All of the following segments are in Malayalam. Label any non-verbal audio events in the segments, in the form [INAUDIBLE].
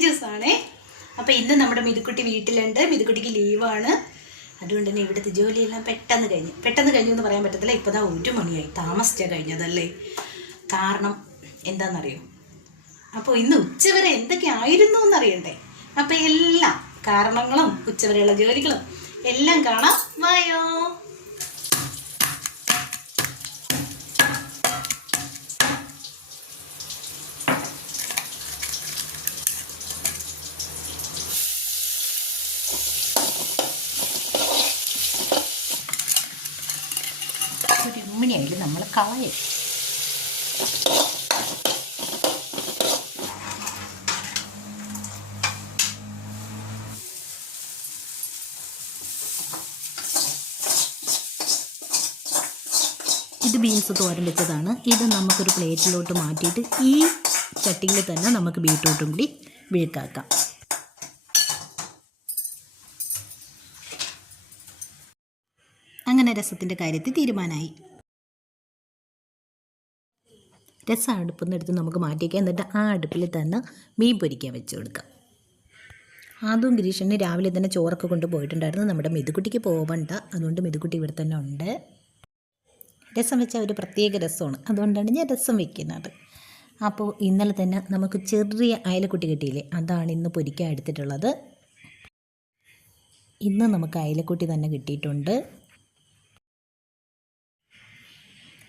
ജ്യൂസ് ആണേ. അപ്പോൾ ഇന്ന് നമ്മുടെ മിതുക്കുട്ടി വീട്ടിലുണ്ട്. മിതുക്കുട്ടിക്ക് ലീവാണ് അതുകൊണ്ട് തന്നെ ഇവിടുത്തെ ജോലിയെല്ലാം പെട്ടെന്ന് കഴിഞ്ഞു. പെട്ടെന്ന് കഴിഞ്ഞു എന്ന് പറയാൻ പറ്റത്തില്ല. ഇപ്പോൾ ദാ ഒരു മണിയായി. താമസിച്ചാണ് കഴിഞ്ഞതല്ലേ? കാരണം എന്താണെന്നറിയോ അപ്പോൾ ഇന്ന് ഉച്ചവരെ എന്തൊക്കെ എന്തൊക്കെയായിരുന്നു എന്നറിയണ്ടേ? അപ്പോൾ എല്ലാം കാരണങ്ങളും ഉച്ചവരെയുള്ള ജോലികളും എല്ലാം കാണാം. വായോ ഒരു ഉമ്മണിയായാലും നമ്മൾ കളയും ഇത് ബീൻസ് തോരൻ വെച്ചതാണ്. ഇത് നമുക്കൊരു പ്ലേറ്റിലോട്ട് മാറ്റിയിട്ട് ഈ ചട്ടിയിൽ തന്നെ നമുക്ക് ബീട്രൂട്ടും കൂടി വിഴുക്കാക്കാം അങ്ങനെ രസത്തിന്റെ കാര്യത്തിൽ തീരുമാനമായി. രസം അടുപ്പിൽ നിന്ന് എടുത്ത് നമുക്ക് മാറ്റിയേക്കാം. എന്നിട്ട് ആ അടുപ്പിൽ തന്നെ മീൻ പൊരിക്കാൻ വെച്ച് കൊടുക്കാം. ആദ്യം ഗിരീഷന് രാവിലെ തന്നെ ചോറൊക്കെ കൊണ്ട് പോയിട്ടുണ്ടായിരുന്നു. നമ്മുടെ മെതുകുട്ടിക്ക് പോവണ്ട. അതുകൊണ്ട് മെതുകുട്ടി ഇവിടെ തന്നെ ഉണ്ട്. രസം വെച്ചാൽ ഒരു പ്രത്യേക രസമാണ്. അതുകൊണ്ടാണ് ഞാൻ രസം വെക്കുന്നത്. അപ്പോൾ ഇന്നലെ തന്നെ നമുക്ക് ചെറിയ അയലക്കുട്ടി കിട്ടിയില്ലേ? അതാണ് ഇന്ന് പൊരിക്കാൻ എടുത്തിട്ടുള്ളത്. ഇന്ന് നമുക്ക് അയലക്കുട്ടി തന്നെ കിട്ടിയിട്ടുണ്ട്.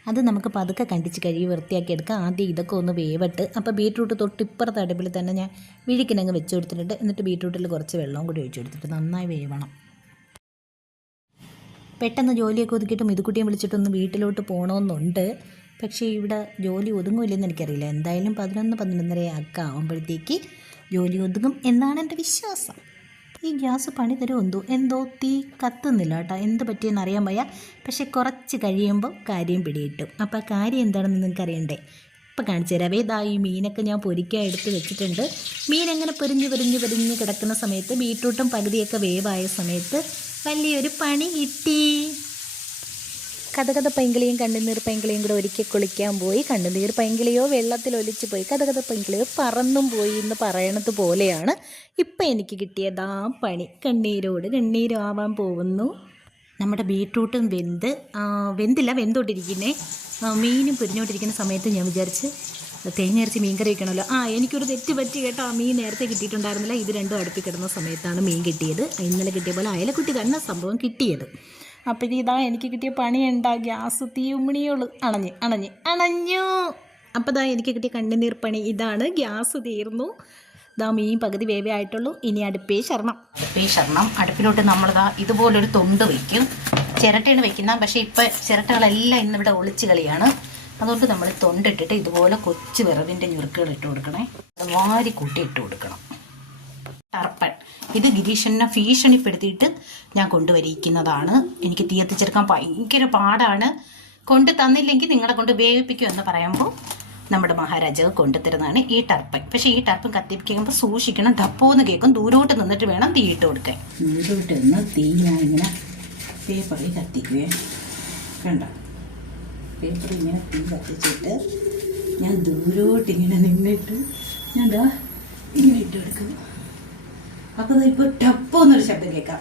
അത് നമുക്ക് പതുക്കെ കണ്ടിച്ച് കഴുകി വൃത്തിയാക്കി എടുക്കാം. ആദ്യം ഇതൊക്കെ ഒന്ന് വേവട്ട്. അപ്പോൾ ബീട്രൂട്ട് തൊട്ടിപ്പുറത്തെ അടുപ്പിൽ തന്നെ ഞാൻ വിഴിക്കിനങ്ങ് വെച്ച് കൊടുത്തിട്ടുണ്ട്. എന്നിട്ട് ബീട്രൂട്ടിൽ കുറച്ച് വെള്ളവും കൂടി ഒഴിച്ചു കൊടുത്തിട്ട് നന്നായി വേവണം. പെട്ടെന്ന് ജോലിയൊക്കെ ഒതുക്കിയിട്ടും ഇതുകുട്ടിയെ വിളിച്ചിട്ടൊന്ന് വീട്ടിലോട്ട് പോകണമെന്നുണ്ട് പക്ഷേ ഇവിടെ ജോലി ഒതുങ്ങുമില്ലെന്ന് എനിക്കറിയില്ല. എന്തായാലും പതിനൊന്ന് പതിനൊന്നര ഒക്കെ ആകുമ്പോഴത്തേക്ക് ജോലി ഒതുങ്ങും എന്നാണ് എന്റെ വിശ്വാസം. ഈ ഗ്യാസ് പണി തരുമെന്തോ? എന്തോ തീ കത്തുന്നില്ല കേട്ടോ. എന്ത് പറ്റിയെന്ന് അറിയാൻ വയ്യ. പക്ഷെ കുറച്ച് കഴിയുമ്പോൾ കാര്യം പിടികിട്ടും. അപ്പോൾ കാര്യം എന്താണെന്ന് നിങ്ങൾക്ക് അറിയണ്ടേ? ഇപ്പം കാണിച്ചു തരാം. ഇതാ ഈ മീനൊക്കെ ഞാൻ പൊരിക്കാൻ എടുത്ത് വെച്ചിട്ടുണ്ട്. മീൻ അങ്ങനെ പൊരിഞ്ഞ് പൊരിഞ്ഞ് പൊരിഞ്ഞ് കിടക്കുന്ന സമയത്ത് ബീട്രൂട്ടും പകുതിയൊക്കെ വേവായ സമയത്ത് വലിയൊരു പണി കിട്ടി. കഥകഥ പൈങ്കിളിയും കണ്ണുനീർ പൈങ്കിളിയും കൂടെ ഒരിക്കൽ കുളിക്കാൻ പോയി. കണ്ണുനീർ പൈങ്കിളിയോ വെള്ളത്തിൽ ഒലിച്ചു പോയി. കഥകഥ പൈങ്കിളിയോ പറന്നും പോയി എന്ന് പറയണത് പോലെയാണ് ഇപ്പം എനിക്ക് കിട്ടിയതാ പണി. കണ്ണീരോട് കണ്ണീരാവാൻ പോകുന്നു. നമ്മുടെ ബീട്രൂട്ടും വെന്ത് വെന്തില്ല വെന്തോട്ടിരിക്കുന്നേ മീനും പൊരിഞ്ഞോണ്ടിരിക്കുന്ന സമയത്ത് ഞാൻ വിചാരിച്ച് തേങ്ങ മീൻ കറി വെക്കണമല്ലോ. ആ എനിക്കൊരു തെറ്റ് പറ്റി കേട്ടോ. മീൻ നേരത്തെ കിട്ടിയിട്ടുണ്ടായിരുന്നില്ല. ഇത് രണ്ടും അടുപ്പിൽ സമയത്താണ് മീൻ കിട്ടിയത്. ഇന്നലെ കിട്ടിയ പോലെ അയലക്കുട്ടി തന്നെ സംഭവം കിട്ടിയത്. അപ്പോൾ ഇതാ എനിക്ക് കിട്ടിയ പണിയുണ്ടാ ഗ്യാസ് തീ ഉമ്മിണിയോൾ അണഞ്ഞ് അണഞ്ഞ് അണഞ്ഞു. അപ്പം ഇതാ എനിക്ക് കിട്ടിയ കണ്ണുനീർ പണി ഇതാണ്. ഗ്യാസ് തീർന്നു. ഇതാ മീൻ പകുതി വേവേ ആയിട്ടുള്ളൂ. ഇനി അടുപ്പേ ശരണം. അടുപ്പേ ശരണം. അടുപ്പിലോട്ട് നമ്മളിതാ ഇതുപോലൊരു തൊണ്ട് വയ്ക്കും ചിരട്ടയാണ് വെക്കുന്ന. പക്ഷേ ഇപ്പം ചിരട്ടകളെല്ലാം ഇന്നിവിടെ ഒളിച്ച് കളിയാണ്. അതുകൊണ്ട് നമ്മൾ തൊണ്ടിട്ടിട്ട് ഇതുപോലെ കൊച്ചു വിറവിന്റെ ഞുറുക്കുകൾ ഇട്ട് കൊടുക്കണേ. വാരി കൂട്ടി ഇട്ട് കൊടുക്കണം. ടർപ്പൻ ഇത് ഗിരീഷനെ ഭീഷണിപ്പെടുത്തിയിട്ട് ഞാൻ കൊണ്ടുവരിക്കുന്നതാണ്. എനിക്ക് തീ എത്തിച്ചെടുക്കാൻ ഭയങ്കര പാടാണ്. കൊണ്ടു തന്നില്ലെങ്കിൽ നിങ്ങളെ കൊണ്ട് വേവിപ്പിക്കും എന്ന് പറയുമ്പോൾ നമ്മുടെ മഹാരാജാവ് കൊണ്ടുതരുന്നതാണ് ഈ ടർപ്പൻ. പക്ഷേ ഈ ടർപ്പൻ കത്തിപ്പിക്കുമ്പോൾ സൂക്ഷിക്കണം. ഡപ്പോന്ന് കേൾക്കും. ദൂരോട്ട് നിന്നിട്ട് വേണം തീ ഇട്ട് കൊടുക്കാൻ. ദൂരോട്ട് നിന്ന് തീ ഞാൻ ഇങ്ങനെ പേപ്പറിൽ കത്തിക്കുക കണ്ട? പേപ്പറിൽ ഇങ്ങനെ തീ കത്തിച്ചിട്ട് ഞാൻ ദൂരോട്ട് ഇങ്ങനെ നിന്നിട്ട് ഞാൻ ഇങ്ങനെ ഇട്ട് കൊടുക്കും അപ്പോൾ ഇപ്പൊ ടപ്പോ എന്നൊരു ശബ്ദം കേൾക്കാം.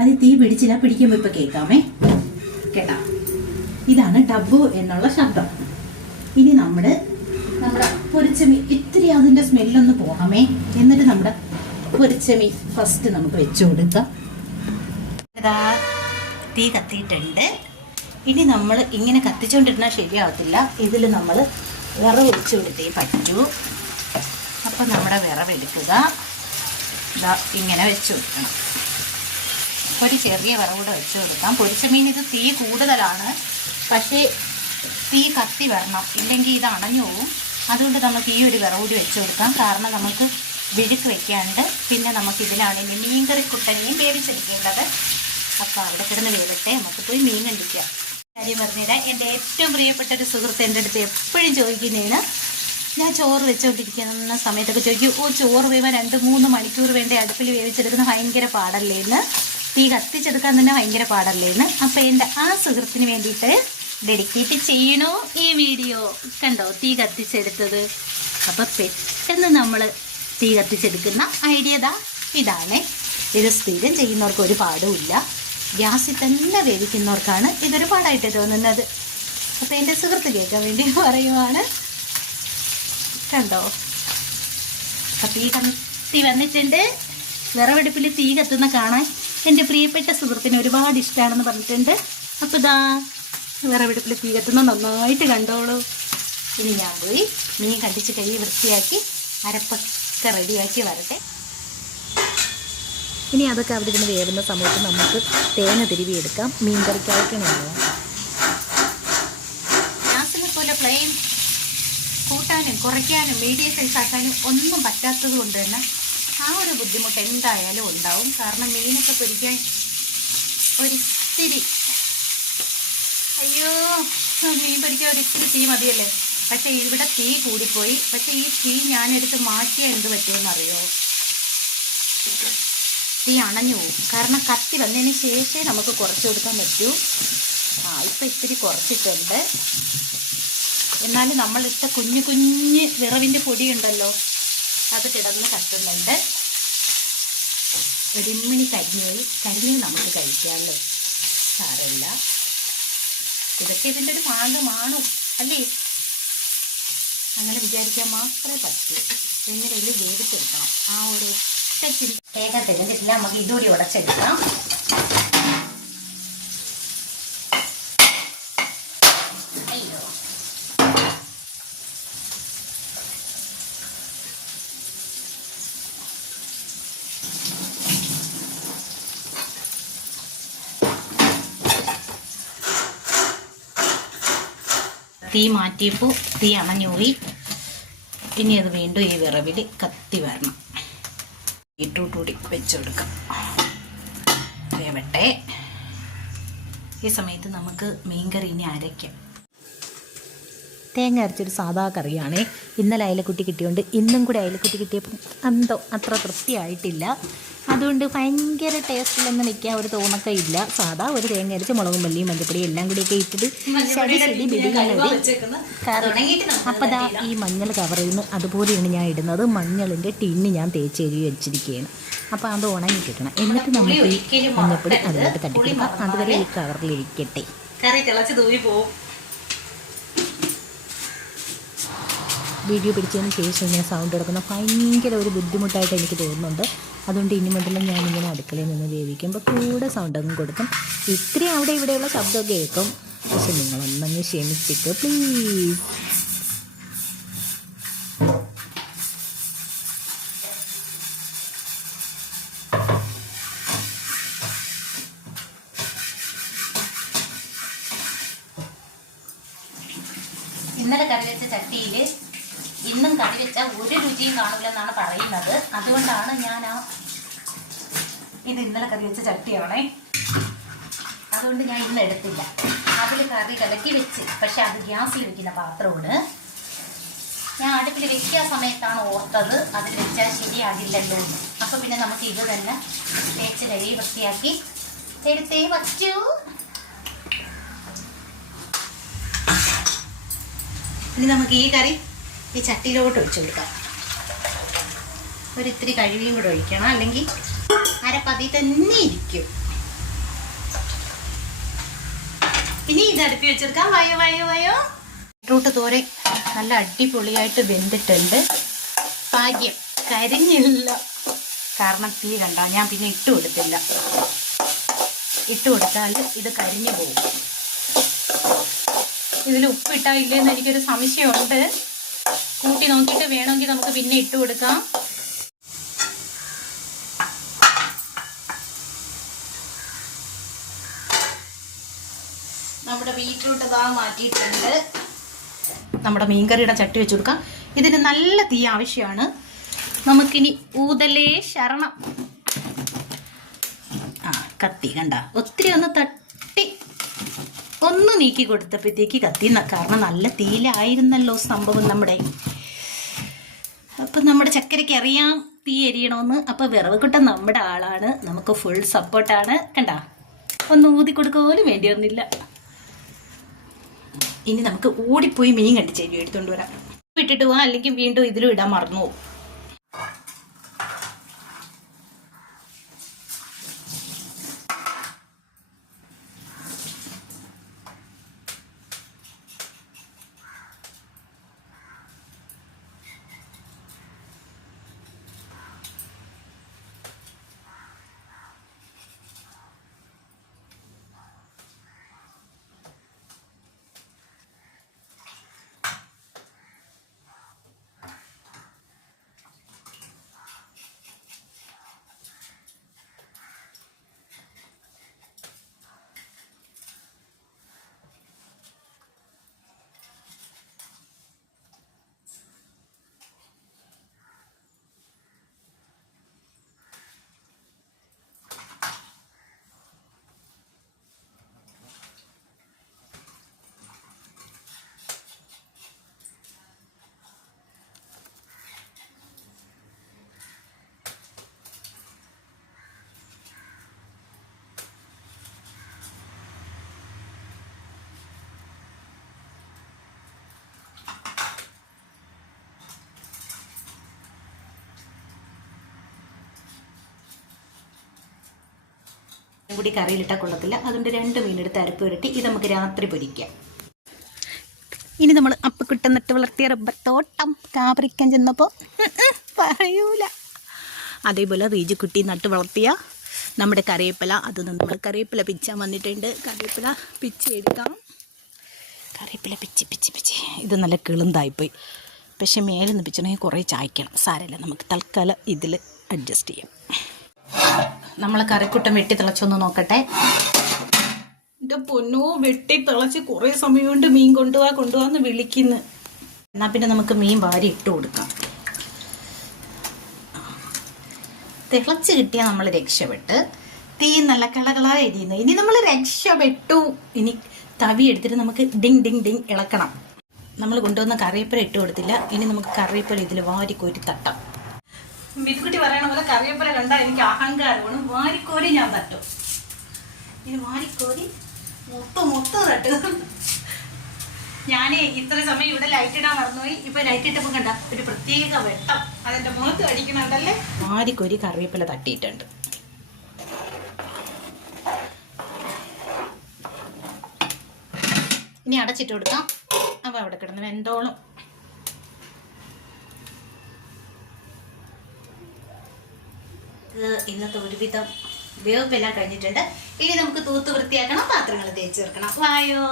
അത് തീ പിടിച്ചില്ല പിടിക്കുമ്പോൾ ഇപ്പോൾ കേൾക്കാമേ. കേട്ടാ? ഇതാണ് ടബു എന്നുള്ള ശബ്ദം. ഇനി നമ്മുടെ നമ്മുടെ പൊരിച്ചമി ഇത്തിരി അതിന്റെ സ്മെല്ലൊന്ന് പോകാമേ. എന്നിട്ട് നമ്മുടെ പൊരിച്ചമി ഫസ്റ്റ് നമുക്ക് വെച്ചു കൊടുക്കാം. തീ കത്തിയിട്ടുണ്ട്. ഇനി നമ്മൾ ഇങ്ങനെ കത്തിച്ചുകൊണ്ടിരുന്നാൽ ശരിയാവത്തില്ല. ഇതിൽ നമ്മൾ വിറവ് ഒഴിച്ചു കൊടുത്തേ പറ്റൂ. അപ്പം നമ്മുടെ വിറവെടുക്കുക ഇങ്ങനെ വെച്ച് കൊടുക്കണം. ഒരു ചെറിയ വിറവ് കൂടെ വെച്ച് കൊടുക്കാം. പൊരിച്ച മീൻ ഇത് തീ കൂടുതലാണ്. പക്ഷേ തീ കത്തി വരണം. ഇല്ലെങ്കിൽ ഇത് അണഞ്ഞു പോവും. അതുകൊണ്ട് നമുക്ക് ഈ ഒരു വിറവ് കൂടി വെച്ച് കൊടുക്കാം. കാരണം നമുക്ക് വിഴുക്ക് വെക്കാണ്ട് പിന്നെ നമുക്ക് ഇതിലാണെങ്കിൽ മീൻകറി കുട്ടനെയും വേവിച്ചെടുക്കേണ്ടത്. അപ്പോൾ അവിടെ കിടന്ന് വേവട്ടെ നമുക്ക് പോയി മീൻ കണ്ടിക്കാം. കാര്യം പറഞ്ഞുതരാം. എന്റെ ഏറ്റവും പ്രിയപ്പെട്ട ഒരു സുഹൃത്ത് എന്റെ അടുത്ത് എപ്പോഴും ചോദിക്കുന്നതാണ് ഞാൻ ചോറ് വെച്ചുകൊണ്ടിരിക്കുന്ന സമയത്തൊക്കെ ചോദിക്കും ഓ ചോറ് വേവാൻ രണ്ട് മൂന്ന് മണിക്കൂർ വേണ്ട? അടുപ്പിൽ വേവിച്ചെടുക്കുന്ന ഭയങ്കര പാടല്ലേ എന്ന്? തീ കത്തിച്ചെടുക്കാൻ തന്നെ ഭയങ്കര പാടല്ലേ എന്ന്? അപ്പോൾ എന്റെ ആ സുഹൃത്തിന് വേണ്ടിയിട്ട് ഡെഡിക്കേറ്റ് ചെയ്യണോ ഈ വീഡിയോ? കണ്ടോ തീ കത്തിച്ചെടുത്തത്. അപ്പോൾ പെട്ടെന്ന് നമ്മൾ തീ കത്തിച്ചെടുക്കുന്ന ഐഡിയ ഇതാ ഇതാണ്. ഇത് സ്ഥിരം ചെയ്യുന്നവർക്ക് ഒരു പാടുമില്ല ഗ്യാസിൽ തന്നെ വേവിക്കുന്നവർക്കാണ് ഇതൊരു പാടായിട്ട് തോന്നുന്നത്. അപ്പം എന്റെ സുഹൃത്ത് കേൾക്കാൻ വേണ്ടി പറയുവാണ്. കണ്ടോ തീ കത്തി വന്നിട്ടുണ്ട്. വിറവെടുപ്പിൽ തീ കത്തുന്ന കാണാൻ എന്റെ പ്രിയപ്പെട്ട സുഹൃത്തിന് ഒരുപാട് ഇഷ്ടമാണെന്ന് പറഞ്ഞിട്ടുണ്ട്. അപ്പോൾ ഇതാ വിറവെടുപ്പിൽ തീ കത്തുന്ന നന്നായിട്ട് കണ്ടോളൂ. ഇനി ഞാൻ പോയി മീൻ കണ്ടിച്ച് കൈ വൃത്തിയാക്കി അരപ്പൊക്കെ റെഡിയാക്കി വരട്ടെ. ഇനി അതൊക്കെ അവിടെ ഇരുന്ന് വേവുന്ന സമയത്ത് നമുക്ക് തേങ്ങ തിരുവി എടുക്കാം. മീൻ കറിക്കായിക്കണമല്ലോ ഗ്യാസിനെ പോലെ ഫ്ലെയിം കൂട്ടാനും കുറയ്ക്കാനും മീഡിയം സൈസ് ആക്കാനും ഒന്നും പറ്റാത്തത് കൊണ്ട് തന്നെ ആ ഒരു ബുദ്ധിമുട്ട് എന്തായാലും ഉണ്ടാവും. കാരണം മീനൊക്കെ പൊരിക്കാൻ ഒരിത്തിരി അയ്യോ മീൻ പൊരിക്കാൻ ഒരിത്തിരി തീ മതിയല്ലേ? പക്ഷേ ഇവിടെ തീ കൂടിപ്പോയി. പക്ഷേ ഈ തീ ഞാനെടുത്ത് മാറ്റിയാൽ എന്ത് പറ്റുമെന്ന് അറിയോ തീ അണഞ്ഞു പോകും കാരണം കത്തി വന്നതിന് ശേഷമേ നമുക്ക് കുറച്ച് കൊടുക്കാൻ പറ്റൂ. ആ ഇപ്പം ഇത്തിരി കുറച്ചിട്ടുണ്ട്. എന്നാലും നമ്മളിട്ട കുഞ്ഞു കുഞ്ഞ് വിറവിന്റെ പൊടിയുണ്ടല്ലോ അത് കിടന്ന് കത്തുന്നുണ്ട്. ഒരിമ്മിണി കരിഞ്ഞേൽ കരിഞ്ഞ് നമുക്ക് കഴിക്കാമല്ലോ സാരമില്ല. ഇതൊക്കെ ഇതിന്റെ ഒരു ഭാഗമാണു അല്ലേ? അങ്ങനെ വിചാരിക്കാൻ മാത്രമേ പറ്റൂ. എങ്ങനെയും വേവിച്ചെടുക്കണം. ആ ഒരു ഒറ്റ ചിരി വേഗം തിരഞ്ഞിട്ടില്ല നമുക്ക് ഇതുകൂടി ഉടച്ചെടുക്കാം അയ്യോ തീ മാറ്റിയപ്പോൾ തീ അണഞ്ഞുപോയി ഇനി അത് വീണ്ടും ഈ വിറവിൽ കത്തി വരണം. ബീട്രൂട്ട് കൂടി വെച്ചെടുക്കാം. വേവട്ടെ. ഈ സമയത്ത് നമുക്ക് മീൻകറി ഇനി അരയ്ക്കാം. തേങ്ങ അരച്ചൊരു സാധാ കറിയാണേ. ഇന്നലെ അയലക്കുട്ടി കിട്ടിയോണ്ട് ഇന്നും കൂടി അയലക്കുട്ടി കിട്ടിയപ്പം എന്തോ അത്ര തൃപ്തിയായിട്ടില്ല. അതുകൊണ്ട് ഭയങ്കര ടേസ്റ്റിലൊന്നും നിൽക്കാൻ ഒരു തോന്നൊക്കെ ഇല്ല. സാധാ ഒരു തേങ്ങ അരച്ച് മുളകും മല്ലിയും മഞ്ഞപ്പൊടിയും എല്ലാം കൂടിയൊക്കെ ഇട്ടിട്ട് ശരി ശരി ബിരിയാണി കറി. അപ്പം ദാ ഈ മഞ്ഞൾ കവർ ചെയ്യുന്നു. അതുപോലെയാണ് ഞാൻ ഇടുന്നത്. മഞ്ഞളിന്റെ ടിന്ന് ഞാൻ തേച്ച് എഴുതി വെച്ചിരിക്കുകയാണ്. അപ്പോൾ അത് ഉണങ്ങി കിട്ടണം. എന്നിട്ട് നമുക്ക് ഈ മഞ്ഞപ്പൊടി അതിലോട്ട് തട്ടിക്കൊടുക്കാം. അതുവരെ ഈ കവറിലിരിക്കട്ടെ കറി തിളച്ച് തൂവി പോവും വീഡിയോ പിടിച്ചതിന് ശേഷം ഇങ്ങനെ സൗണ്ട് എടുക്കുന്ന ഭയങ്കര ഒരു ബുദ്ധിമുട്ടായിട്ട് എനിക്ക് തോന്നുന്നുണ്ട്. അതുകൊണ്ട് ഇനി മുതലും ഞാനിങ്ങനെ അടുക്കളയിൽ നിന്ന് വേവിക്കുമ്പോൾ കൂടെ സൗണ്ടൊന്നും കൊടുക്കും. ഇത്രയും അവിടെ ഇവിടെയുള്ള ശബ്ദമൊക്കെ കേൾക്കും പക്ഷെ നിങ്ങളൊന്നങ്ങ് ക്ഷമിച്ചിട്ട് പ്ലീസ് ഇന്നലെ കറി വെച്ച ചട്ടിയിൽ ഇന്നും കറി വെച്ച ഒരു രുചിയും കാണില്ലെന്നാണ് പറയുന്നത് അതുകൊണ്ടാണ് ഞാൻ ആ കറി വെച്ച ചട്ടിയാണേ. അതുകൊണ്ട് ഞാൻ ഇന്ന് എടുത്തില്ല. അതിൽ കറി കലക്കി വെച്ച്. പക്ഷെ അത് ഗ്യാസിൽ വെക്കുന്ന പാത്രമാണ്. ഞാൻ അടുപ്പിൽ വെക്കുക സമയത്താണ് ഓർത്തത്. അതിൽ വെച്ചാൽ ശരിയാകില്ലല്ലോ അപ്പൊ പിന്നെ നമുക്ക് ഇത് തന്നെ തേച്ച് കഴുകി വൃത്തിയാക്കി എടുത്തേ വച്ചു. ഇനി നമുക്ക് ഈ കറി ഈ ചട്ടിയിലോട്ട് ഒഴിച്ചു കൊടുക്കാം. ഒരിത്തിരി കഴിവിയും കൂടെ ഒഴിക്കണം. അല്ലെങ്കിൽ അരപ്പതി തന്നെ ഇരിക്കും. ഇനി ഇത് അടുപ്പി വെച്ചെടുക്കാം. വയോ വയോ വയോ. ബീട്രൂട്ട് തോരൻ നല്ല അടിപൊളിയായിട്ട് വെന്തിട്ടുണ്ട്. ഭാഗ്യം. കരിഞ്ഞില്ല. കാരണം തീ കണ്ട? ഞാൻ പിന്നെ ഇട്ട് കൊടുത്തില്ല. ഇട്ട് കൊടുത്താൽ ഇത് കരിഞ്ഞു പോകും. ഇതിൽ ഉപ്പിട്ടാ ഇല്ലെന്ന് എനിക്കൊരു സംശയമുണ്ട്. കൂട്ടി നോക്കിയിട്ട് വേണമെങ്കിൽ നമുക്ക് പിന്നെ ഇട്ട് കൊടുക്കാം നമ്മുടെ ബീറ്റ്റൂട്ട് ഇതാ മാറ്റിയിട്ടുണ്ട്. നമ്മുടെ മീൻകറിയുടെ ചട്ടി വെച്ച് കൊടുക്കാം. ഇതിന് നല്ല തീ ആവശ്യമാണ്. നമുക്കിനി ഊതലേ ശരണം. ആ കത്തി കണ്ട. ഒത്തിരി ഒന്ന് തട്ടി ഒന്ന് നീക്കി കൊടുത്തപ്പോഴത്തേക്ക് കത്തി കാരണം നല്ല തീയിലായിരുന്നല്ലോ സംഭവം നമ്മുടെ. അപ്പം നമ്മുടെ ചക്കരയ്ക്ക് അറിയാം തീ എരിയണമെന്ന് അപ്പോൾ വിറവുകുട്ടൻ നമ്മുടെ ആളാണ്. നമുക്ക് ഫുൾ സപ്പോർട്ടാണ് കണ്ട? ഒന്ന് ഊതി കൊടുക്കുക പോലും വേണ്ടി വന്നില്ല ഇനി നമുക്ക് ഓടിപ്പോയി മീൻ കണ്ടിച്ചേരി എടുത്തുകൊണ്ട് വരാം. ഇട്ടിട്ട് പോവാം അല്ലെങ്കിൽ വീണ്ടും ഇതിലും ഇടാൻ മറന്നു പോകും. കൂടി കറിയിലിട്ടാൽ കൊള്ളത്തില്ല. അതുകൊണ്ട് രണ്ട് മീനെടുത്ത് അരപ്പ് പുരട്ടി ഇത് നമുക്ക് രാത്രി പൊരിക്കാം. ഇനി നമ്മൾ അപ്പക്കുട്ട നട്ട് വളർത്തിയ റബ്ബർ തോട്ടം കാപറിക്കാൻ ചെന്നപ്പോൾ പറയൂല. അതേപോലെ റീജിക്കുട്ടി നട്ട് വളർത്തിയ നമ്മുടെ കറിവേപ്പില. അത് നമ്മൾ കറിവേപ്പില പിച്ചാൻ വന്നിട്ടുണ്ട്. കറിവേപ്പില പിച്ച് എടുക്കാം. കറിവേപ്പില പിച്ച് പിച്ച് പിച്ച്. ഇത് നല്ല കിളുന്തായിപ്പോയി. പക്ഷേ മേലെ നിന്ന് പിച്ചണമെങ്കിൽ കുറേ ചായ്ക്കണം. സാരമില്ല. നമുക്ക് തൽക്കാലം ഇതിൽ അഡ്ജസ്റ്റ് ചെയ്യാം. നമ്മൾ കറിക്കുട്ടം വെട്ടി തിളച്ചൊന്ന് നോക്കട്ടെ. എന്റെ പൊന്നു വെട്ടി തിളച്ച് കുറേ സമയം കൊണ്ട് മീൻ കൊണ്ടുപോവാ കൊണ്ടുപോവാന്ന് വിളിക്കുന്നു. എന്നാൽ പിന്നെ നമുക്ക് മീൻ വാരി ഇട്ട് കൊടുക്കാം. തിളച്ച് കിട്ടിയാൽ നമ്മൾ രക്ഷപ്പെട്ട് തീ നല്ല കളകളായി എരിയുന്നു. ഇനി നമ്മൾ രക്ഷപ്പെട്ടു. ഇനി തവി എടുത്തിട്ട് നമുക്ക് ഡിങ് ഡിങ് ഡിങ് ഇളക്കണം. നമ്മൾ കൊണ്ടുവന്ന കറിവേപ്പില ഇട്ട് കൊടുത്തില്ല. ഇനി നമുക്ക് കറിവേപ്പില ഇതിൽ വാരിക്കോരി തട്ടാം. ബിസ്കുട്ടി പറയണ പോലെ കറിവേപ്പില കണ്ടാൽ എനിക്ക് അഹങ്കാരമാണ്. വാരിക്കോരി ഞാൻ തട്ടും. ഇനി വാരിക്കോരി മൊത്തം മൊത്തം തട്ടും. ഞാൻ ഇത്ര സമയം ഇവിടെ ലൈറ്റ് ഇടാൻ മറന്നുപോയി. ഇപ്പൊ ലൈറ്റ് ഇട്ടപ്പോൾ കണ്ട ഒരു പ്രത്യേക വെട്ടം. അതെന്റെ മുഖത്ത് അടിക്കണുണ്ടല്ലേ വാരിക്കോരി കറിവേപ്പില തട്ടിയിട്ടുണ്ട്. ഇനി അടച്ചിട്ട് കൊടുക്കാം. അപ്പൊ അവിടെ കിടന്ന് വെന്തോളും. ഇന്നത്തെ ഒരുവിധം ഉപയോഗമെല്ലാം കഴിഞ്ഞിട്ടുണ്ട്. ഇനി നമുക്ക് തൂത്ത് വൃത്തിയാക്കണം പാത്രങ്ങൾ തേച്ച് ചേർക്കണം. വായോ?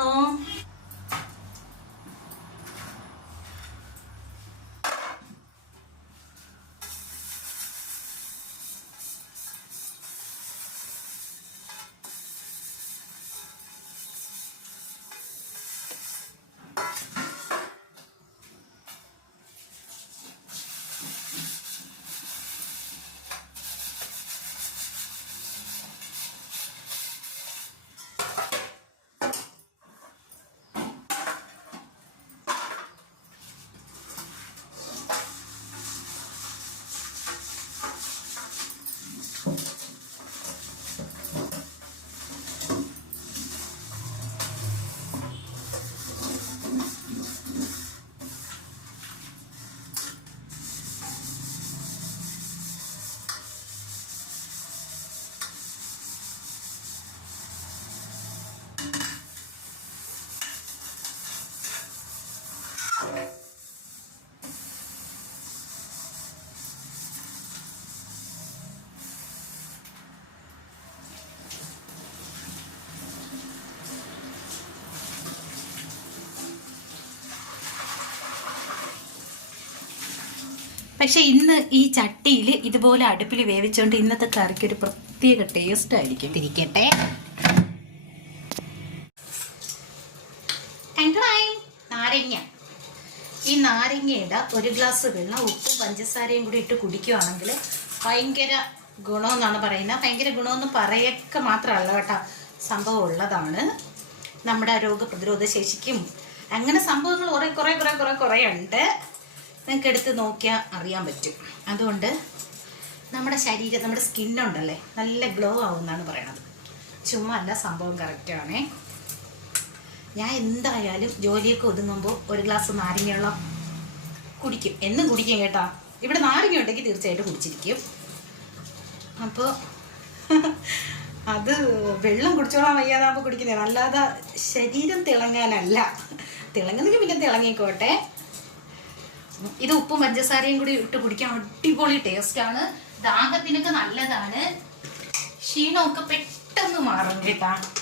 പക്ഷെ ഇന്ന് ഈ ചട്ടിയിൽ ഇതുപോലെ അടുപ്പിൽ വേവിച്ചുകൊണ്ട് ഇന്നത്തെ കറിക്ക് ഒരു പ്രത്യേക ടേസ്റ്റ് ആയിരിക്കും. ഇരിക്കട്ടെ. നാരങ്ങ. ഈ നാരങ്ങയുടെ ഒരു ഗ്ലാസ് വെള്ളം ഉപ്പും പഞ്ചസാരയും കൂടി ഇട്ട് കുടിക്കുകയാണെങ്കിൽ ഭയങ്കര ഗുണമെന്നാണ് പറയുന്നത് ഭയങ്കര ഗുണമെന്ന് പറയൊക്കെ മാത്രമല്ല കേട്ടോ. സംഭവം ഉള്ളതാണ്. നമ്മുടെ രോഗപ്രതിരോധ ശേഷിക്കും. അങ്ങനെ സംഭവങ്ങൾ കുറേ കുറേ കുറേ കുറേ കുറേ ഉണ്ട്. നിങ്ങൾക്ക് എടുത്ത് നോക്കിയാൽ അറിയാൻ പറ്റും. അതുകൊണ്ട് നമ്മുടെ ശരീരം നമ്മുടെ സ്കിന്നുണ്ടല്ലേ നല്ല ഗ്ലോ ആവുമെന്നാണ് പറയണത്. ചുമ്മാ അല്ല സംഭവം കറക്റ്റാണേ ഞാൻ എന്തായാലും ജോലിയൊക്കെ ഒതുങ്ങുമ്പോൾ ഒരു ഗ്ലാസ് നാരങ്ങ വെള്ളം കുടിക്കും. എന്നും കുടിക്കും കേട്ടാ. ഇവിടെ നാരങ്ങ ഉണ്ടെങ്കിൽ തീർച്ചയായിട്ടും കുടിച്ചിരിക്കും. അപ്പോൾ [LAUGHS] അത് വെള്ളം കുടിച്ചോളാൻ വയ്യാതാകുമ്പോൾ കുടിക്കുന്നത് അല്ലാതെ ശരീരം തിളങ്ങാനല്ല. തിളങ്ങുന്നെങ്കിൽ പിന്നെ തിളങ്ങിക്കോട്ടെ. ഇത് ഉപ്പും പഞ്ചസാരയും കൂടി ഇട്ട് കുടിക്കാൻ അടിപൊളി ടേസ്റ്റ് ആണ്. ദാഹത്തിനൊക്കെ നല്ലതാണ്. ക്ഷീണമൊക്കെ പെട്ടെന്ന് മാറും കേട്ടാ.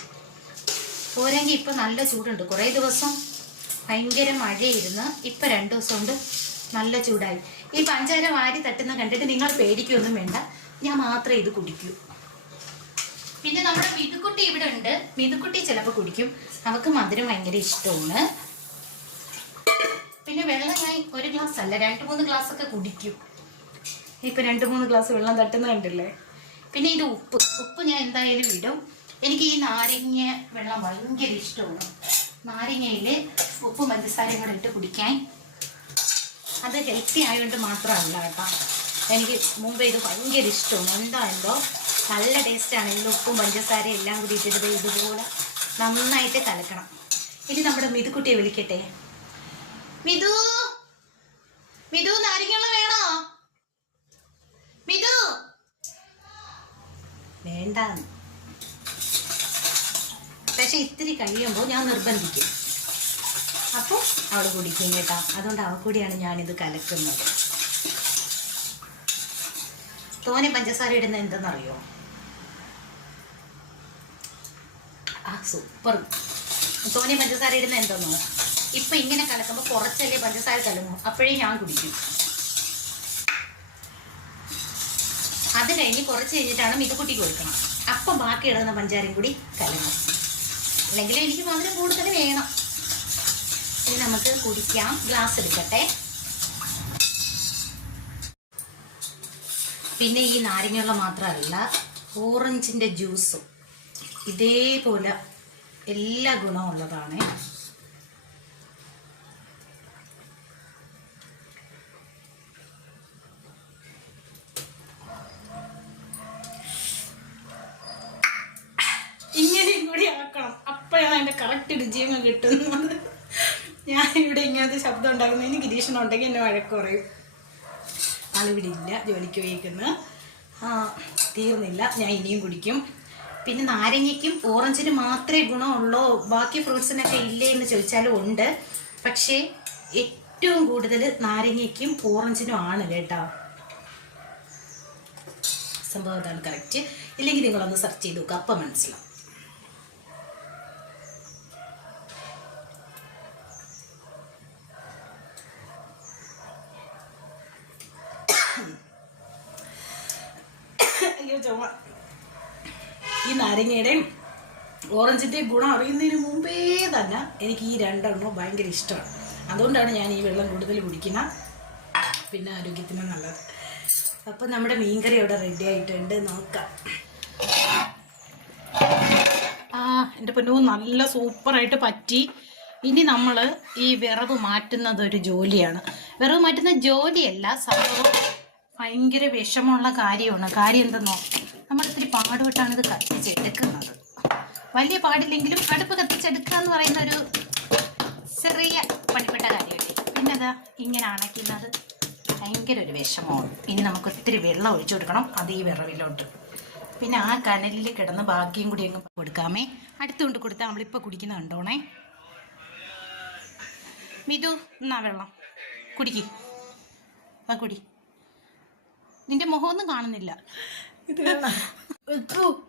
പോരെങ്കിൽ ഇപ്പൊ നല്ല ചൂടുണ്ട്. കുറേ ദിവസം ഭയങ്കര മഴയിരുന്ന് ഇപ്പൊ രണ്ടു ദിവസം കൊണ്ട് നല്ല ചൂടായി. ഈ പഞ്ചാര വാരി തട്ടുന്ന കണ്ടിട്ട് നിങ്ങൾ പേടിക്കൊന്നും വേണ്ട. ഞാൻ മാത്രമേ ഇത് കുടിക്കൂ. പിന്നെ നമ്മുടെ മിതുക്കുട്ടി ഇവിടെ ഉണ്ട്. മിതുക്കുട്ടി ചിലപ്പോൾ കുടിക്കും. അവൾക്ക് മധുരം ഭയങ്കര ഇഷ്ടമാണ്. പിന്നെ വെള്ളം ഞാൻ ഒരു ഗ്ലാസ് അല്ല രണ്ട് മൂന്ന് ഗ്ലാസ് ഒക്കെ കുടിക്കും. ഇപ്പൊ രണ്ട് മൂന്ന് ഗ്ലാസ് വെള്ളം തട്ടുന്ന കണ്ടില്ലേ? പിന്നെ ഇത് ഉപ്പ്. ഉപ്പ് ഞാൻ എന്തായാലും ഇടും. എനിക്ക് ഈ നാരങ്ങ വെള്ളം ഭയങ്കര ഇഷ്ടമാണ്. നാരങ്ങയിൽ ഉപ്പ് പഞ്ചസാരയും കൂടെ ഇട്ട് കുടിക്കാൻ. അത് ഹെൽത്തി ആയതുകൊണ്ട് മാത്രമല്ല കേട്ടോ. എനിക്ക് മുമ്പ് ഇത് ഭയങ്കര ഇഷ്ടമാണ്. എന്താ എന്തോ? നല്ല ടേസ്റ്റാണ് ഇതിൽ ഉപ്പും പഞ്ചസാരയും എല്ലാം കൂടി ഇട്ടിട്ട് ഇതുപോലെ നന്നായിട്ട് കലക്കണം. ഇനി നമ്മുടെ മിതുക്കുട്ടിയെ വിളിക്കട്ടെ. മിതു മിതു നാരങ്ങ വേണോ? മിതു വേണ്ട പക്ഷെ ഇത്തിരി കഴിയുമ്പോൾ ഞാൻ നിർബന്ധിക്കും. അപ്പോൾ അവൾ കുടിക്കും കേട്ടോ. അതുകൊണ്ട് അവൾ കൂടിയാണ് ഞാനിത് കലക്കുന്നത്. തോനെ പഞ്ചസാര ഇടുന്നത് എന്തെന്നറിയോ? ആ സൂപ്പർ. തോനെ പഞ്ചസാര ഇടുന്നത് എന്തെന്നോ? ഇപ്പൊ ഇങ്ങനെ കലക്കുമ്പോൾ കുറച്ചല്ലേ പഞ്ചസാര കലങ്ങും. അപ്പോഴേ ഞാൻ കുടിക്കും. അത് കഴിഞ്ഞ് കുറച്ച് കഴിഞ്ഞിട്ടാണ് മിതുക്കുട്ടിക്ക് കൊടുക്കണം. അപ്പം ബാക്കി ഇടുന്ന പഞ്ചാരയും കൂടി കലങ്ങും. അല്ലെങ്കിൽ എനിക്ക് മധുരം കൂടുതൽ വേണം. ഇനി നമുക്ക് കുടിക്കാം. ഗ്ലാസ് എടുക്കട്ടെ. പിന്നെ ഈ നാരങ്ങയുള്ള മാത്രമല്ല ഓറഞ്ചിന്റെ ജ്യൂസും ഇതേപോലെ എല്ലാ ഗുണമുള്ളതാണ് ഇങ്ങനെയും കൂടി ആക്കണം അപ്പോഴാണ് അതിന്റെ രുചിയങ്ങ് കിട്ടുന്നത് ഞാൻ ഇവിടെ ഇങ്ങനത്തെ ശബ്ദം ഉണ്ടാക്കുന്നതിന് ഗിരീഷനുണ്ടെങ്കിൽ എന്നെ വഴക്ക് കുറയും ആളിവിടെ ഇല്ല ജോലിക്ക് ആ തീർന്നില്ല ഞാൻ ഇനിയും കുടിക്കും. പിന്നെ നാരങ്ങയ്ക്കും ഓറഞ്ചിനും മാത്രമേ ഗുണമുള്ളൂ ബാക്കി ഫ്രൂട്ട്സിനൊക്കെ ഇല്ലേ എന്ന് ചോദിച്ചാലും ഉണ്ട്. പക്ഷേ ഏറ്റവും കൂടുതൽ നാരങ്ങയ്ക്കും ഓറഞ്ചിനും ആണ് കേട്ടോ. സംഭവം അതാണ് കറക്റ്റ് ഇല്ലെങ്കിൽ നിങ്ങളൊന്ന് സെർച്ച് ചെയ്ത് നോക്കുക അപ്പം മനസ്സിലാവും അയ്യോ ചുമ ഈ നാരങ്ങയുടെയും ഓറഞ്ചിന്റെയും ഗുണം അറിയുന്നതിന് മുമ്പേ തന്നെ എനിക്ക് ഈ രണ്ടെണ്ണം ഭയങ്കര ഇഷ്ടമാണ്. അതുകൊണ്ടാണ് ഞാൻ ഈ വെള്ളം കൂടുതൽ കുടിക്കുന്നത് പിന്നെ ആരോഗ്യത്തിന് നല്ലത്. അപ്പം നമ്മുടെ മീൻകറി അവിടെ റെഡി ആയിട്ടുണ്ട്. നോക്കാം. ആ എന്റെ പൊന്നു നല്ല സൂപ്പറായിട്ട് പറ്റി. ഇനി നമ്മൾ ഈ വിറവ് മാറ്റുന്നത് ഒരു ജോലിയാണ്. വിറവ് മാറ്റുന്ന ജോലിയല്ല സംഭവം ഭയങ്കര വിഷമമുള്ള കാര്യമാണ്. കാര്യം എന്തെന്നോ നമ്മളിത്തിരി പാടുപെട്ടാണ് ഇത് കത്തിച്ചെടുക്കുന്നത് വലിയ പാടില്ലെങ്കിലും അടുപ്പ് കത്തിച്ചെടുക്കുക എന്ന് പറയുന്ന ഒരു ചെറിയ പണിപ്പെട്ട കാര്യമല്ലേ? പിന്നെ അതാ ഇങ്ങനെ അണയ്ക്കുന്നത്. ഭയങ്കര ഒരു വിഷമമാണ്. ഇനി നമുക്ക് ഒത്തിരി വെള്ളം ഒഴിച്ചു കൊടുക്കണം. അത് ഈ വിറവിലോട്ട്. പിന്നെ ആ കനലിൽ കിടന്ന് ബാക്കിയും കൂടി അങ്ങ് കൊടുക്കാമേ. അടുത്തുകൊണ്ട് കൊടുത്താൽ നമ്മളിപ്പോൾ കുടിക്കുന്ന കണ്ടോണേ. മിതു എന്നാ വെള്ളം. കുടിക്ക്. ആ കുടി. നിന്റെ മുഖമൊന്നും കാണുന്നില്ല.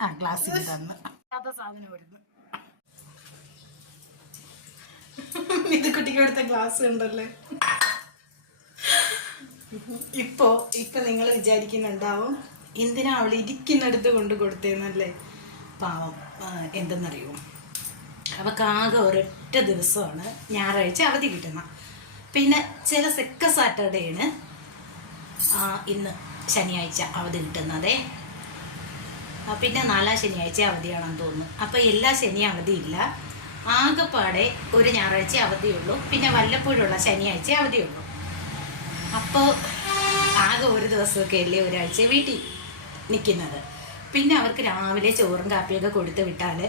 ആ ഗ്ലാസ്സിൽ തന്ന്. സാധനം വരുന്നു. ഇത് കുട്ടിക്ക് എടുത്ത ഗ്ലാസ് ഉണ്ടല്ലേ? ഇപ്പോ ഇപ്പൊ നിങ്ങൾ വിചാരിക്കുന്നുണ്ടാവും എന്തിനാ അവൾ ഇരിക്കുന്നിടത്ത് കൊണ്ട് കൊടുത്തേന്നല്ലേ? പാവം എന്തെന്നറിയോ? അവൾക്ക് ആകെ ഒരൊറ്റ ദിവസമാണ് ഞായറാഴ്ച അവധി കിട്ടുന്ന. പിന്നെ ചില സെക്ക സാറ്റർഡേ ആണ് ഇന്ന് ശനിയാഴ്ച അവധി കിട്ടുന്നതേ. പിന്നെ നാലാം ശനിയാഴ്ച അവധിയാണെന്ന് തോന്നുന്നു. അപ്പോൾ എല്ലാ ശനി അവധിയില്ല. ആകെപ്പാടെ ഒരു ഞായറാഴ്ച അവധിയുള്ളൂ. പിന്നെ വല്ലപ്പോഴുള്ള ശനിയാഴ്ച അവധിയുള്ളൂ. അപ്പോൾ ആകെ ഒരു ദിവസമൊക്കെ അല്ലേ ഒരാഴ്ച വീട്ടിൽ നിൽക്കുന്നത്. പിന്നെ അവർക്ക് രാവിലെ ചോറും കാപ്പിയൊക്കെ കൊടുത്തു വിട്ടാൽ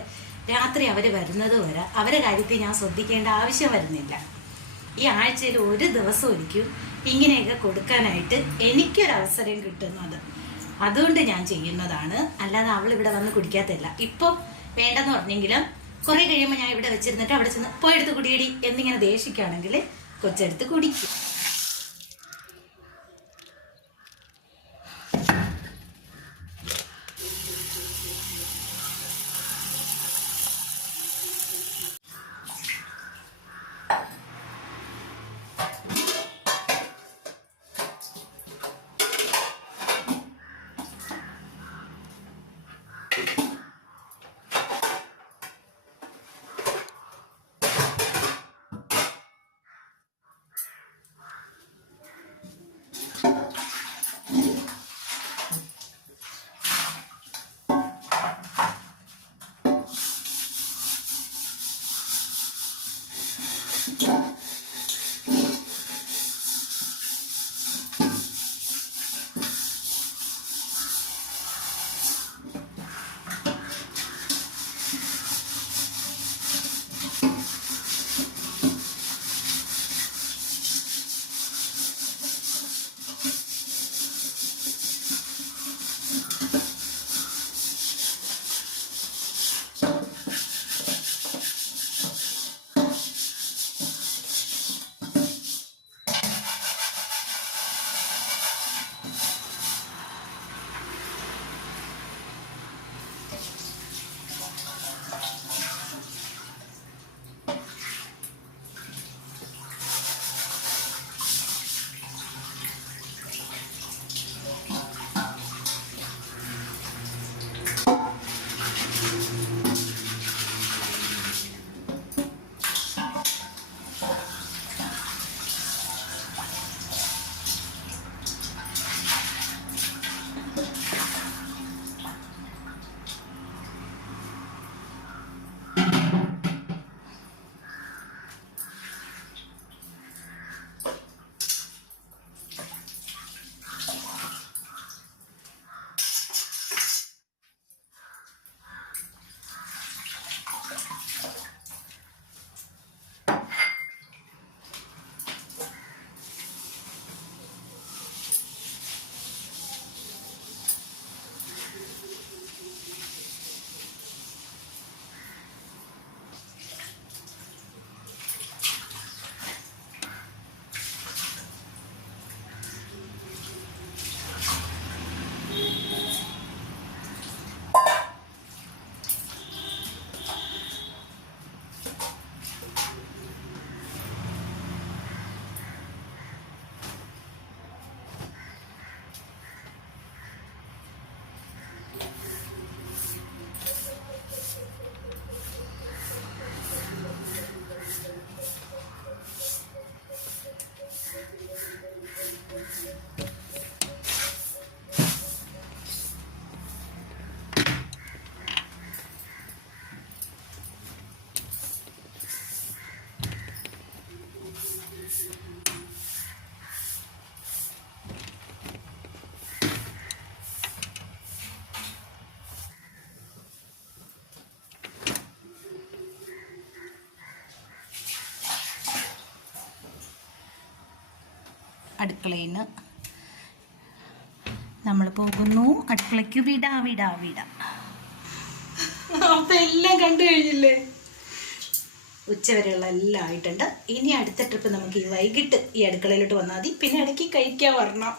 രാത്രി അവർ വരുന്നത് വരെ അവരെ കാര്യത്തിൽ ഞാൻ ശ്രദ്ധിക്കേണ്ട ആവശ്യം വരുന്നില്ല. ഈ ആഴ്ചയിൽ ഒരു ദിവസം ഒരിക്കും ഇങ്ങനെയൊക്കെ കൊടുക്കാനായിട്ട് എനിക്കൊരവസരം കിട്ടുന്നത് അതുകൊണ്ട് ഞാൻ ചെയ്യുന്നതാണ്. അല്ലാതെ അവൾ ഇവിടെ വന്ന് കുടിക്കാത്തല്ല ഇപ്പം വേണ്ടെന്ന് പറഞ്ഞെങ്കിലും കുറെ കഴിയുമ്പോൾ ഞാൻ ഇവിടെ വെച്ചിരുന്നിട്ട് അവിടെ ചെന്ന് പോയെടുത്ത് കുടിയടി എന്നിങ്ങനെ ദേഷിക്കുകയാണെങ്കിൽ കൊച്ചെടുത്ത് കുടിക്കും. അടുക്കളയിൽ നിന്ന് നമ്മൾ പോകുന്നു. അടുക്കളയ്ക്ക് വിടാ വിടാ വിടാ. അപ്പം എല്ലാം കണ്ടു കഴിഞ്ഞില്ലേ? ഉച്ചവരെയുള്ള എല്ലാം ആയിട്ടുണ്ട്. ഇനി അടുത്ത ട്രിപ്പ് നമുക്ക് ഈ വൈകിട്ട് ഈ അടുക്കളയിലോട്ട് വന്നാൽ മതി. പിന്നെ ഇടയ്ക്ക് കഴിക്കാൻ വരണം.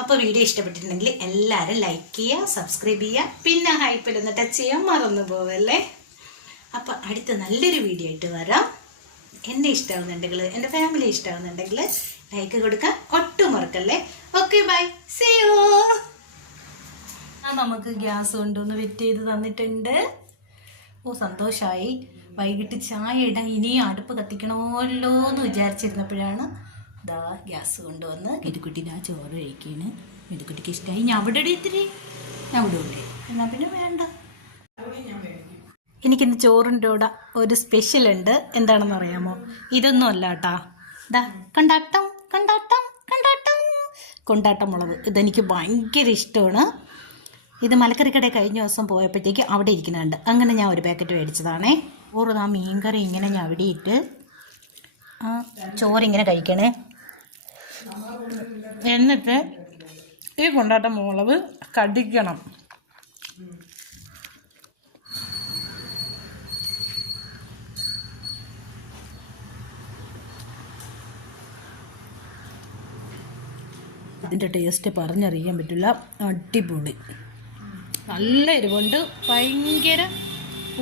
അപ്പോൾ വീഡിയോ ഇഷ്ടപ്പെട്ടിട്ടുണ്ടെങ്കിൽ എല്ലാവരും ലൈക്ക് ചെയ്യുക സബ്സ്ക്രൈബ് ചെയ്യുക. പിന്നെ ഹൈപ്പിലൊന്ന് ടച്ച് ചെയ്യാൻ മറന്നു പോവല്ലേ? അപ്പോൾ അടുത്ത നല്ലൊരു വീഡിയോ ആയിട്ട് വരാം. എന്നെ ഇഷ്ടമാവുന്നുണ്ടെങ്കിൽ എന്റെ ഫാമിലി ഇഷ്ടമാവുന്നുണ്ടെങ്കിൽ ലൈക്ക് കൊടുക്കാൻ ഒട്ടും മറക്കല്ലേ ഓക്കെ ബൈ സീ യു നമുക്ക് ഗ്യാസ് കൊണ്ടൊന്ന് വെറ്റ് ചെയ്ത് തന്നിട്ടുണ്ട്. ഓ സന്തോഷമായി വൈകിട്ട് ചായ ഇടാൻ ഇനിയും അടുപ്പ് കത്തിക്കണമല്ലോ എന്ന് വിചാരിച്ചിരുന്നപ്പോഴാണ് ദാ ഗ്യാസ് കൊണ്ടുവന്ന് കിടുക്കുട്ടി ഞാൻ ചോറ് കഴിക്കുകയാണ് കിടുക്കുട്ടിക്ക് ഇഷ്ടമായി ഞാൻ അവിടെ ഇത്തിരി? ഞാൻ അവിടെ ഉണ്ട്. എന്നാൽ പിന്നെ വേണ്ട. എനിക്കിന്ന് ചോറിന്റെ കൂടെ ഒരു സ്പെഷ്യൽ ഉണ്ട്. എന്താണെന്ന് അറിയാമോ? ഇതൊന്നും അല്ല കേട്ടാ. ദാ കണ്ടാട്ടം കണ്ടാട്ടം കണ്ടാട്ടം. കൊണ്ടാട്ടം ഇതെനിക്ക് ഭയങ്കര ഇഷ്ടമാണ്. ഇത് മലക്കറിക്കടയിൽ കഴിഞ്ഞ ദിവസം പോയപ്പോഴത്തേക്ക് അവിടെ ഇരിക്കുന്നുണ്ട്. അങ്ങനെ ഞാൻ ഒരു പാക്കറ്റ് മേടിച്ചതാണേ. ഓറ് ആ മീൻകറി ഇങ്ങനെ ഞാൻ ഞവിടിയിട്ട് ആ ചോറിങ്ങനെ കഴിക്കണേ. എന്നിട്ട് ഈ കൊണ്ടാട്ടം മുളക് കടിക്കണം. ഇതിന്റെ ടേസ്റ്റ് പറഞ്ഞറിയാൻ പറ്റില്ല. അടിപൊളി. നല്ല എരിവുണ്ട്. ഭയങ്കര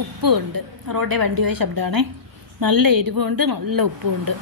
ഉപ്പുമുണ്ട് റോഡേ വണ്ടി പോയ ശബ്ദമാണേ നല്ല എരിവുണ്ട് നല്ല ഉപ്പുമുണ്ട്